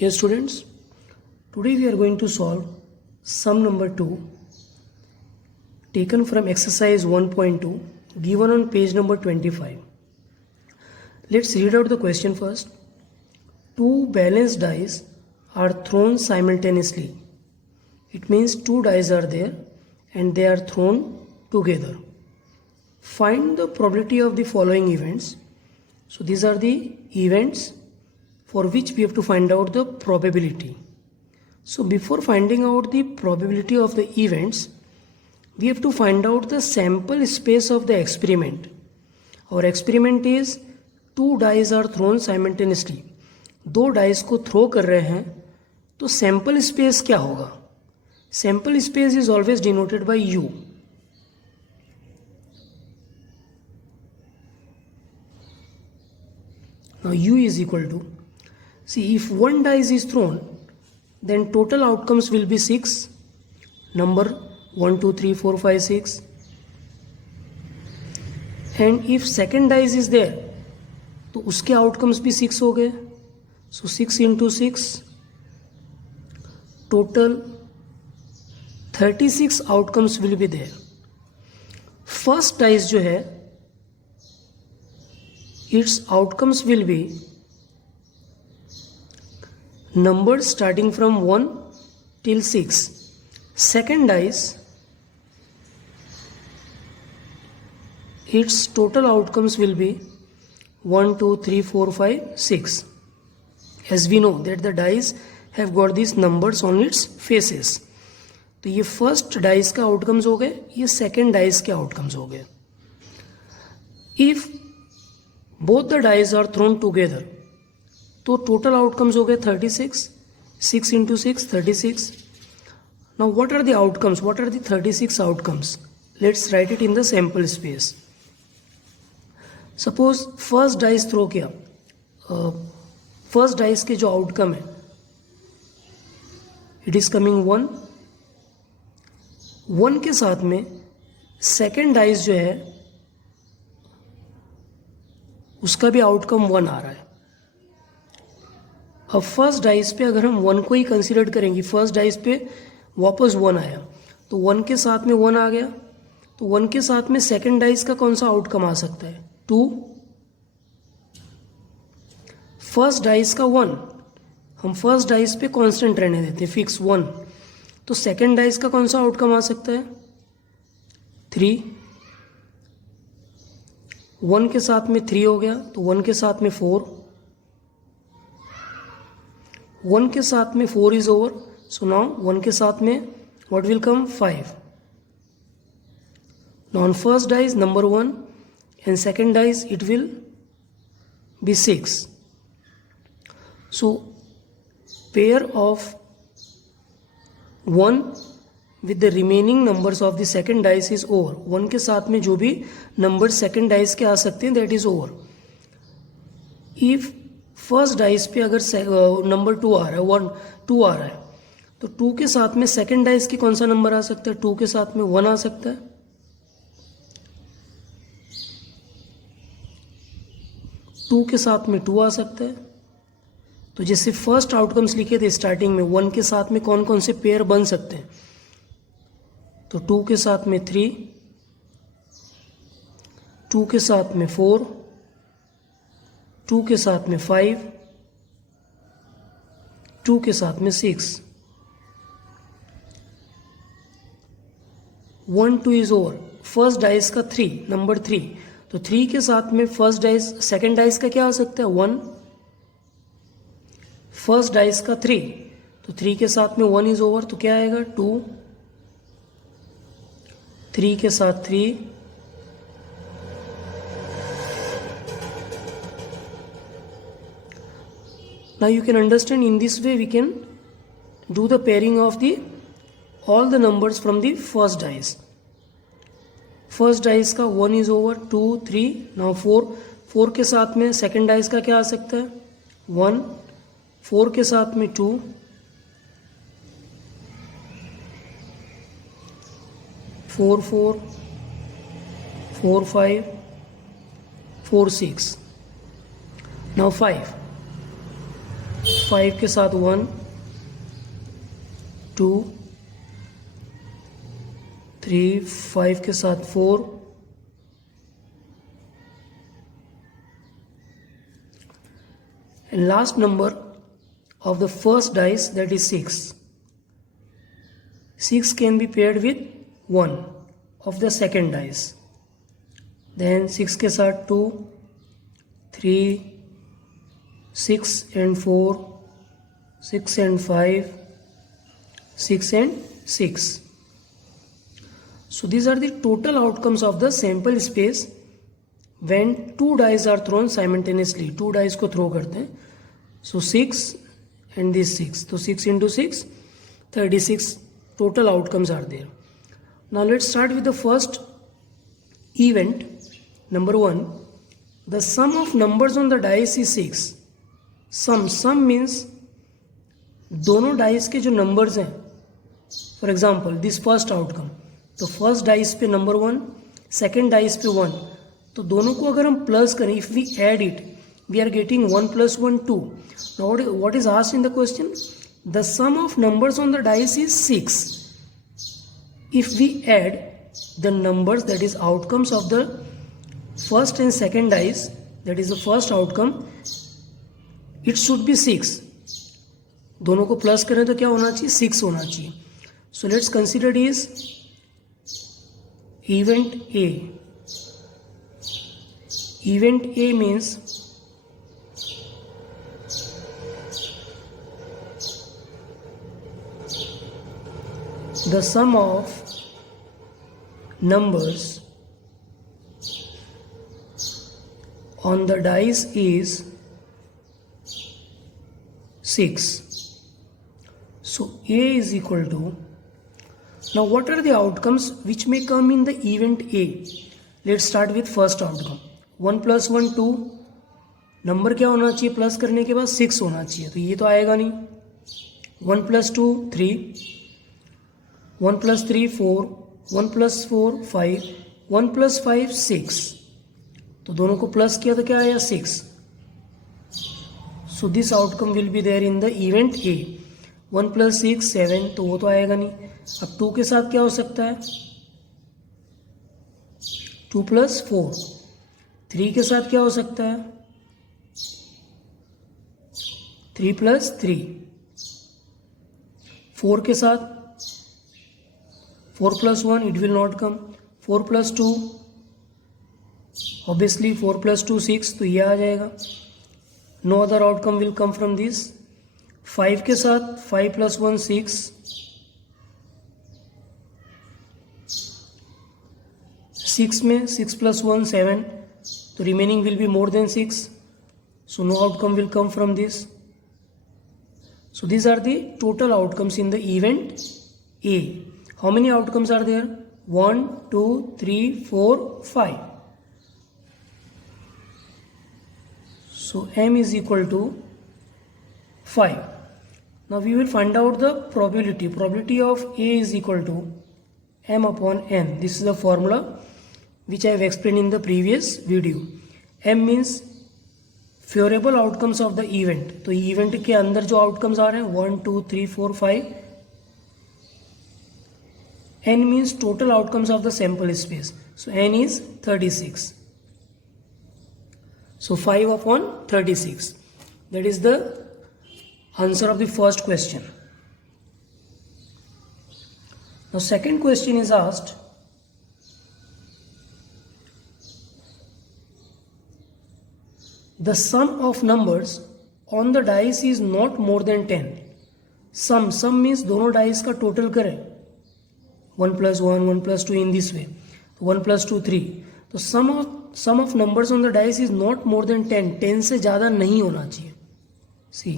Yes students, today we are going to solve sum number 2 taken from exercise 1.2 given on page number 25. Let's read out the question first. Two balanced dice are thrown simultaneously. It means two dice are there and they are thrown together. Find the probability of the following events. So these are the events for which we have to find out the probability. So before finding out the probability of the events, we have to find out the sample space of the experiment. Our experiment is two dice are thrown simultaneously. दो dice को throw कर रहे हैं तो sample space क्या होगा? Sample space is always denoted by you. Now u is equal to, see, if one dice is thrown, then total outcomes will be 6. Number 1, 2, 3, 4, 5, 6. And if second dice is there, तो उसके outcomes भी 6 हो गए. So 6 into 6, total 36 outcomes will be there. First dice जो है, its outcomes will be numbers starting from 1 till 6. Second dice, its total outcomes will be 1, 2, 3, 4, 5, 6. As we know that the dice have got these numbers on its faces. तो ये first dice का outcomes हो गए, ये second dice के outcomes हो गए. If both the dice are thrown together, तो total outcomes हो गए 36. 6 into 6, 36. Now what are the outcomes? What are the 36 outcomes? Let's write it in the sample space. Suppose first dice throw किया, first dice के जो outcome है, it is coming 1. 1 के साथ में सेकेंड डाइस जो है उसका भी आउटकम 1 आ रहा है. अब फर्स्ट डाइस पे अगर हम 1 को ही कंसीडर करेंगे, फर्स्ट डाइस पे वापस 1 आया तो 1 के साथ में 1 आ गया, तो 1 के साथ में सेकेंड डाइस का कौन सा आउटकम आ सकता है? 2. फर्स्ट डाइस का 1 हम फर्स्ट डाइस पे कांस्टेंट रहने देते हैं, फिक्स 1. तो सेकेंड डाइस का कौन सा आउटकम आ सकता है? 3. 1 के साथ में 3 हो गया तो 1 के साथ में 4. 1 के साथ में 4 इज ओवर, सो नाउ 1 के साथ में what will come? 5. Now on first dice number 1 and second dice it will be 6. So pair of 1 with the remaining numbers of the second dice is over. 1 के साथ में जो भी numbers second dice के आ सकते हैं that is over. If first dice पे अगर number 2 आ रहा है, 2 आ रहा है, तो 2 के साथ में second dice की कौन सा नंबर आ सकता है? 2 के साथ में 1 आ सकता है. 2 के साथ में 2 आ सकता है. तो जैसे फर्स्ट आउटकम्स लिखे थे स्टार्टिंग में, 1 के साथ में कौन कौन से पेयर बन सकते हैं? तो 2 के साथ में 3, 2 के साथ में 4, 2 के साथ में 5, 2 के साथ में 6. 1, 2 इज ओवर. फर्स्ट डाइस का 3, नंबर 3, तो 3 के साथ में फर्स्ट डाइस सेकेंड डाइस का क्या आ सकता है? 1. फर्स्ट डाइस का 3, तो 3 के साथ में 1 इज ओवर, तो क्या आएगा? 2. 3 के साथ 3, now you can understand in this way we can do the pairing of the all the numbers from the first dice. First dice का 1 इज ओवर, 2, 3, now 4. 4 के साथ में सेकेंड डाइस का क्या आ सकता है? 1. 4 के साथ में 2, 4, 4, 4, 5, 4, 6. Now 5. 5 के साथ 1, 2, 3, 5 के साथ 4, and last number of the first dice, that is 6. 6 can be paired with 1 of the second dice. Then 6 के साथ 2, 3, 6 and 4, 6 and 5, 6 and 6. So these are the total outcomes of the sample space when 2 dice are thrown simultaneously. 2 dice को throw करते हैं. So 6 and this 6. So 6 into 6, 36 total outcomes are there. Now let's start with the first event. Number 1, the sum of numbers on the dice is 6. Sum means दोनों dice के जो numbers हैं. For example this first outcome, तो first dice पे number 1, second dice पे 1, तो दोनों को अगर हम प्लस करें, if we add it, we are getting 1 + 1 2. Now what is asked in the question? The sum of numbers on the dice is 6. If we add the numbers, that is outcomes of the first and second dice, that is the first outcome, it should be 6. दोनों को plus करें तो क्या होना चाहिए? 6 होना चाहिए. So let's consider is event A. Event A means the sum of numbers on the dice is 6. So A is equal to, now what are the outcomes which may come in the event A? Let's start with first outcome. 1 + 1 2. Number क्या होना चाहिए? Plus करने के बाद 6 होना चाहिए, तो ये तो आएगा नहीं. 1 + 2 3, 1 + 3 4, 1 + 4 5, 1 + 5 6. तो दोनों को प्लस किया तो क्या आया? 6. So this outcome will be there in the event A. 1 + 6 7, तो वो तो आएगा नहीं. अब 2 के साथ क्या हो सकता है? 2 + 4. 3 के साथ क्या हो सकता है? 3 + 3. 4 के साथ 4 + 1, it will not come. 4 + 2, obviously 4 + 2 6, तो ये आ जाएगा. No other outcome will come from this. 5 के साथ 5 + 1 6, 6 में 6 + 1 7, तो remaining will be more than 6. So no outcome will come from this. So these are the total outcomes in the event A. How many outcomes are there? 1 2 3 4 5. So m is equal to 5. Now we will find out the probability. Probability of A is equal to m upon n. This is the formula which I have explained in the previous video. M means favorable outcomes of the event. तो event के अंदर जो outcomes आ रहे हैं 1 2 3 4 5. N means total outcomes of the sample space. So n is 36. So 5 upon 36. That is the answer of the first question. Now second question is asked, the sum of numbers on the dice is not more than 10. Sum means दोनों dice का total करें. 1 + 1, 1 + 2 in this way. 1 + 2 3. तो sum of numbers on the dice is not more than 10. 10 से ज़्यादा नहीं होना चाहिए. See,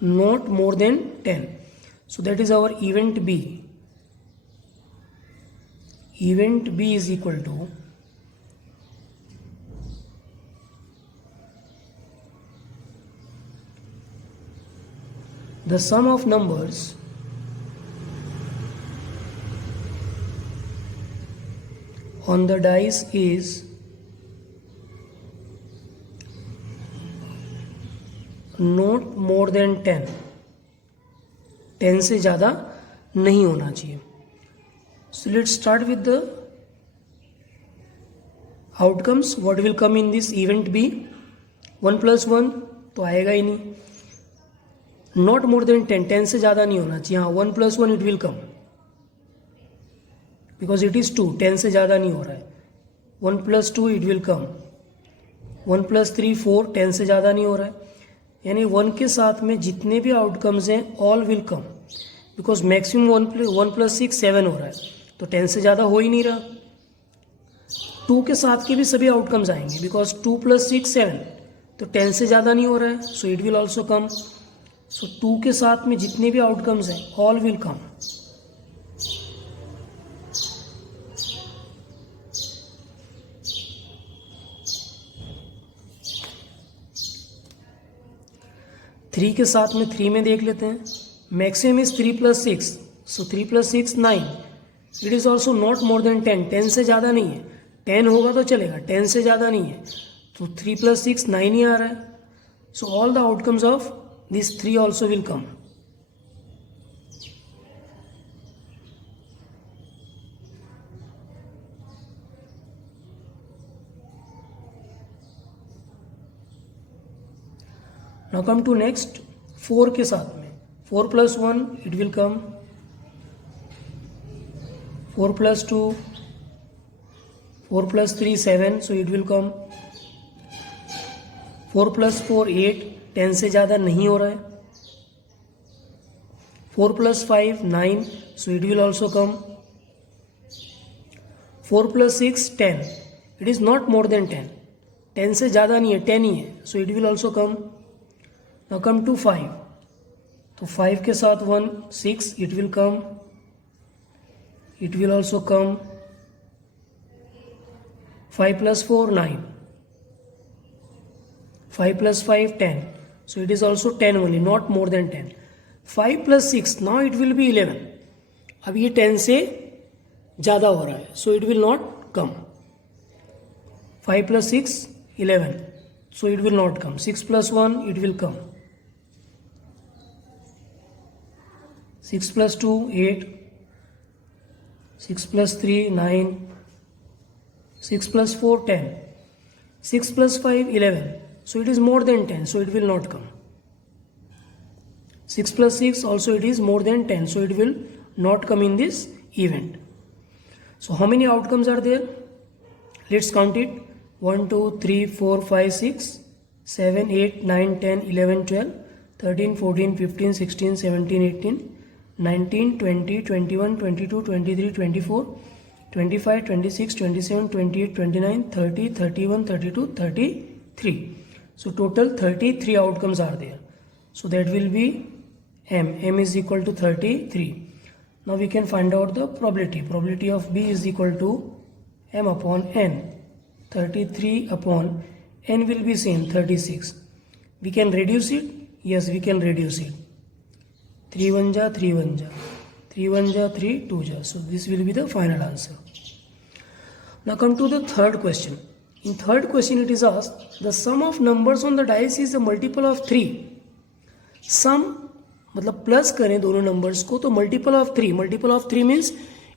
not more than 10. So that is our event B. Event B is equal to the sum of numbers on the dice is not more than 10, 10 से ज़्यादा नहीं होना चाहिए. So let's start with the outcomes. What will come in this event be? 1 + 1 तो आएगा ही नहीं. Not more than 10, 10 से ज़्यादा नहीं होना चाहिए. हाँ, 1 + 1 it will come because it is 2, 10 से ज़्यादा नहीं हो रहा है. 1 + 2 इट विल कम. 1 + 3 4, 10 से ज़्यादा नहीं हो रहा है. यानी 1 के साथ में जितने भी आउटकम्स हैं all will come, because maximum 1 + 6 7 हो रहा है, तो 10 से ज़्यादा हो ही नहीं रहा. 2 के साथ के भी सभी आउटकम्स आएंगे बिकॉज 2 + 6 7, तो 10 से ज़्यादा नहीं हो रहा है, so it will also come. So 2 के साथ में जितने भी आउटकम्स हैं ऑल विल कम. थ्री के साथ में 3 में देख लेते हैं. Maximum is 3 + 6, so 3 + 6 9. It is also not more than 10, 10 से ज़्यादा नहीं है. 10 होगा तो चलेगा, 10 से ज़्यादा नहीं है, तो 3 + 6 9 ही आ रहा है. So all the outcomes of this 3 also will come. Now come to next 4 के साथ में. 4 + 1 it will come. 4 + 2, 4 + 3 7, so it will come. 4 + 4 8, 10 से ज़्यादा नहीं हो रहा है. 4 + 5 9, so it will also come. 4 + 6 10, it is not more than 10, 10 से ज़्यादा नहीं है, 10 ही है, so it will also come. Now come to 5. तो 5 के साथ 1 6, it will come. It will also come. 5 + 4 9. 5 + 5 10. So it is also 10 only, not more than 10. 5 + 6, now it will be 11. अब ये 10 से ज़्यादा हो रहा है, so it will not come. 5 + 6 11, so it will not come. 6 + 1 it will come. 6 + 2 8, 6 + 3 9, 6 + 4 10, 6 + 5 11, so it is more than 10, so it will not come. 6 + 6 also it is more than 10, so it will not come in this event. So how many outcomes are there? Let's count it. 1 2 3 4 5 6 7 8 9 10 11 12 13 14 15 16 17 18 19 20 21 22 23 24 25 26 27 28 29 30 31 32 33. So total 33 outcomes are there. So that will be m. M is equal to 33. Now we can find out the probability. Probability of B is equal to m upon n. 33 upon n will be same 36. We can reduce it. Yes, we can reduce it. 3 1 ja 3 1 ja 3 1 ja 3 2 ja. So this will be the final answer. Now come to the third question. In third question it is asked the sum of numbers on the dice is a multiple of 3. Sum मतलब plus करें दोनों numbers को तो multiple of 3. Multiple of 3 means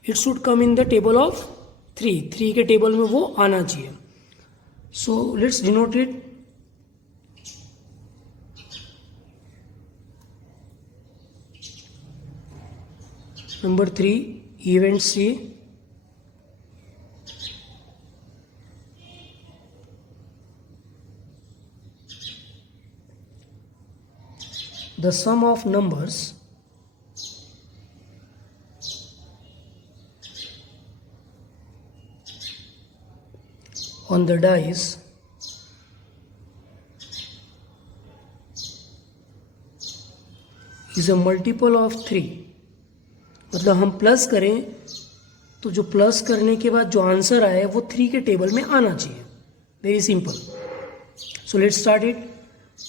it should come in the table of 3. 3 के table में वो आना चाहिए. So let's denote it. Number 3, event C. The sum of numbers on the dice is a multiple of 3. मतलब हम plus करें तो जो प्लस करने के बाद जो आंसर आए वो 3 के टेबल में आना चाहिए. Very simple. So let's start it.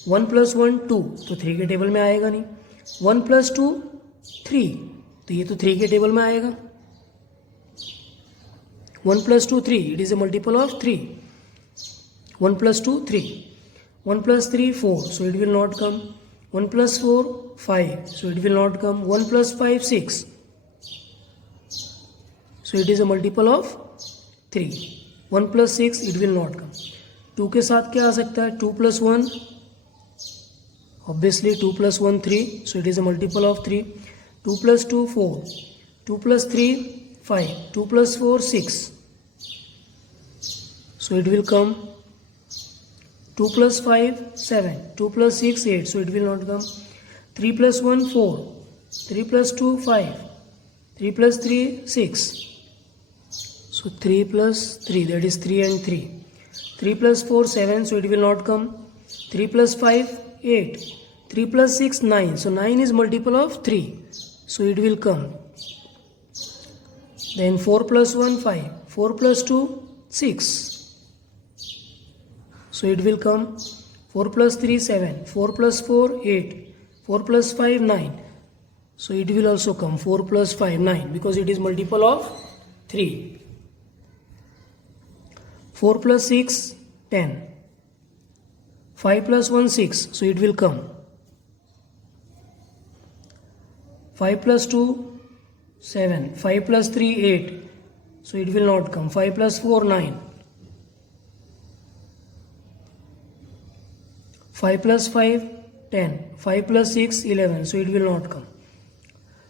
1 + 1 2, तो 3 के टेबल में आएगा नहीं. 1 + 2 3, तो ये तो 3 के टेबल में आएगा. 1 + 2 3, it is a multiple of 3. 1 + 2 3. 1 plus 3, 4, so it will not come. 1 plus 4, 5, so it will not come. 1 plus 5, 6. So it is a multiple of 3. 1 plus 6, it will not come. 2 के साथ क्या आ सकता है? 2 plus 1, obviously 2 plus 1, 3, so it is a multiple of 3. 2 plus 2, 4. 2 plus 3, 5. 2 plus 4, 6. So it will come. 2 plus 5, 7. 2 plus 6, 8. So it will not come. 3 plus 1, 4. 3 plus 2, 5. 3 plus 3, 6. So 3 plus 3, that is 3 and 3. 3 plus 4, 7. So it will not come. 3 plus 5, 8. 3 plus 6, 9. So 9 is multiple of 3. So it will come. Then 4 plus 1, 5. 4 plus 2, 6. So it will come. 4 plus 3, 7. 4 plus 4, 8. 4 plus 5, 9. So it will also come. 4 plus 5, 9. Because it is multiple of 3. 4 plus 6, 10. 5 plus 1, 6. So it will come. 5 plus 2, 7. 5 plus 3, 8. So it will not come. 5 plus 4, 9. 5 plus 5, 10. 5 plus 6, 11. So it will not come.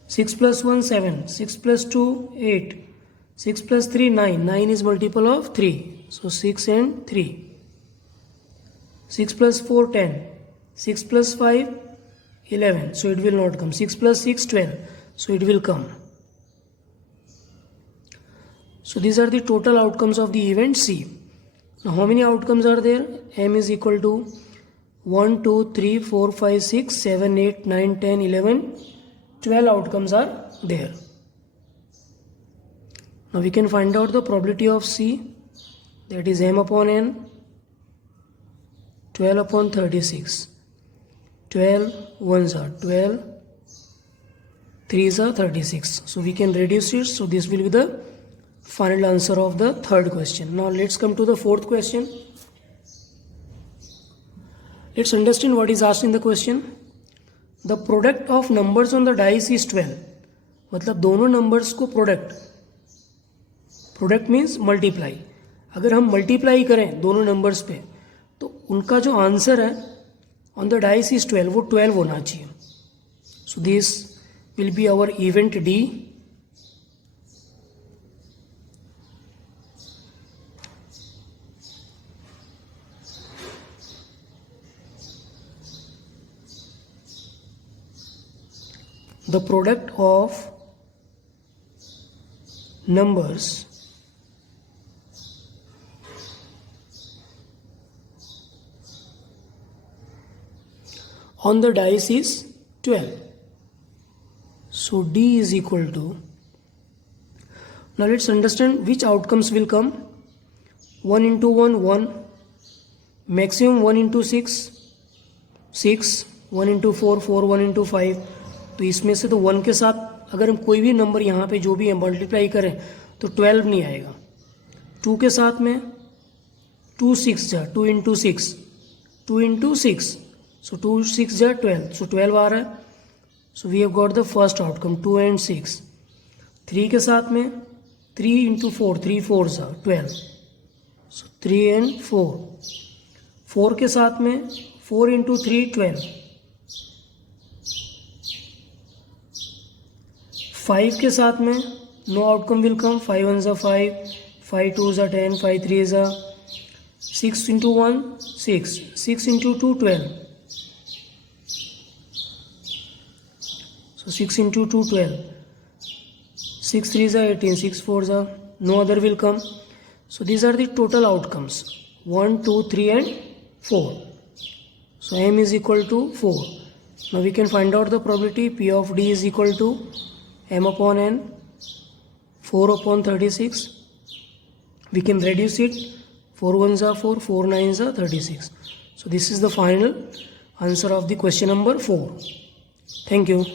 6 plus 1, 7. 6 plus 2, 8. 6 plus 3, 9. 9 is multiple of 3. So 6 and 3. 6 plus 4, 10. 6 plus 5, 11. So it will not come. 6 plus 6, 12. So it will come. So these are the total outcomes of the event C. Now how many outcomes are there? M is equal to 1, 2, 3, 4, 5, 6, 7, 8, 9, 10, 11. 12 outcomes are there. Now we can find out the probability of C. That is M upon N. 12 upon 36. 12 ones are 12. 3s are 36. So we can reduce it. So this will be the final answer of the third question. Now let's come to the fourth question. Let's understand what is asked in the question. The product of numbers on the dice is 12. मतलब दोनों numbers को product means multiply. अगर हम multiply करें दोनों numbers पे तो उनका जो आंसर है on the dice is 12, वो 12 होना चाहिए. So this will be our event D. The product of numbers on the dice is 12. So D is equal to, now let's understand which outcomes will come. 1 into 1, 1. Maximum 1 into 6, 6. 1 into 4, 4. 1 into 5. तो इसमें से तो 1 के साथ अगर हम कोई भी नंबर यहाँ पे जो भी है मल्टीप्लाई करें तो 12 नहीं आएगा. 2 के साथ में 2 6 जा 2 इंटू 6 2 इंटू 6 सो 2 6 जा 12 सो 12 आ रहा है. So we have got the first outcome 2 and 6. 3 के साथ में 3 इंटू 4 3 4 जा 12 सो 3 and 4. 4 के साथ में 4 इंटू 3 12. 5 के साथ में नो आउटकम विल कम. 5 1 जा 5 5 2 जा 10 5 3 जा 6 इंटू 1 6 6 इंटू 2 12. So 6 into 2 12. 6 3 जा 18 6 4 जा no other will come. So these are the total outcomes 1 2 3 and 4. So M is equal to 4. Now we can find out the probability. P of D is equal to M upon N 4 upon 36. We can reduce it. 4 1s are 4 4 9s are 36. So this is the final answer of the question number 4. Thank you.